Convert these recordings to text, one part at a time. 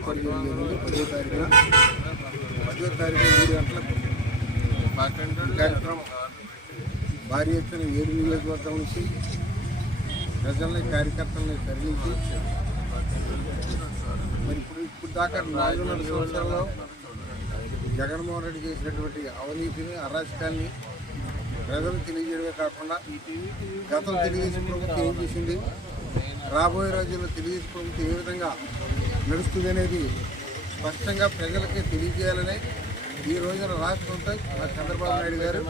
ఏర్పాటు జరిగింది 10వ తారీఖున 7 గంటలకు కార్యక్రమం భారీ ఎత్తున 7 నియోజకవర్గాల నుంచి ప్రజల్ని కార్యకర్తల్ని తరలించి మరి ఇప్పుడు దాకా 4.5 సంవత్సరాల్లో జగన్మోహన్ రెడ్డి చేసినటువంటి అవినీతిని అరాచకాన్ని ప్రజలు తెలియజేయడమే కాకుండా గతం తెలుగుదేశం ప్రభుత్వం ఏం చేసింది, రాబోయే రోజుల్లో తెలుగుదేశం ప్రభుత్వం ఏ విధంగా నడుస్తుంది అనేది స్పష్టంగా ప్రజలకి తెలియజేయాలని ఈ రోజున రాష్ట్రంతో చంద్రబాబు నాయుడు గారు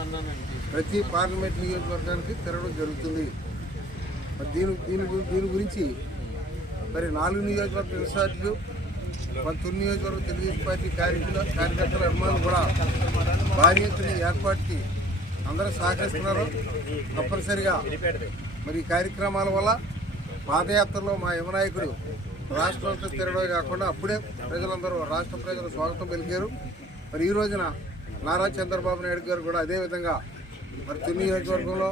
ప్రతి పార్లమెంట్ నియోజకవర్గానికి తిరగడం జరుగుతుంది. మరి దీని గురించి మరి 4 నియోజకవర్గ ఇన్ఛార్జీలు 19 నియోజకవర్గ తెలుగుదేశం పార్టీ కార్యకర్తల అభిమానులు కూడా భారీ ఎత్తున ఏర్పాటుకి అందరూ సహకరిస్తున్నారు. తప్పనిసరిగా మరి ఈ కార్యక్రమాల వల్ల పాదయాత్రలో మా యువనాయకుడు రాష్ట్రంతో తిరగడమే కాకుండా అప్పుడే ప్రజలందరూ రాష్ట్ర ప్రజలు స్వాగతం పలికారు. మరి ఈ రోజున నారా చంద్రబాబు నాయుడు గారు కూడా అదేవిధంగా మరి తొలి నియోజకవర్గంలో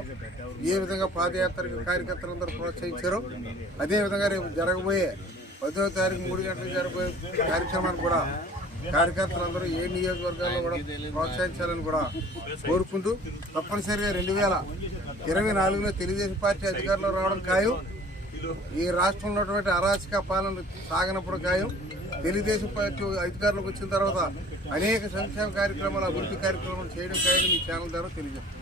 ఏ విధంగా పాదయాత్ర కార్యకర్తలందరూ ప్రోత్సహించారో అదేవిధంగా రేపు జరగబోయే 10వ తారీఖు 3 గంటలకు జరగబోయే కార్యక్రమాన్ని కూడా కార్యకర్తలందరూ ఏ నియోజకవర్గాల్లో కూడా ప్రోత్సహించాలని కూడా కోరుకుంటూ తప్పనిసరిగా 2024లో తెలుగుదేశం పార్టీ అధికారంలో రావడం ఖాయం. ఈ రాష్ట్రంలో ఉన్నటువంటి అరాచక పాలన సాగనప్పుడు ఖాయం. తెలుగుదేశం పార్టీ అధికారంలోకి వచ్చిన తర్వాత అనేక సంక్షేమ కార్యక్రమాలు అభివృద్ధి కార్యక్రమాలు చేయడం ఖాయం. ఈ ఛానల్ ద్వారా తెలియజేస్తాం.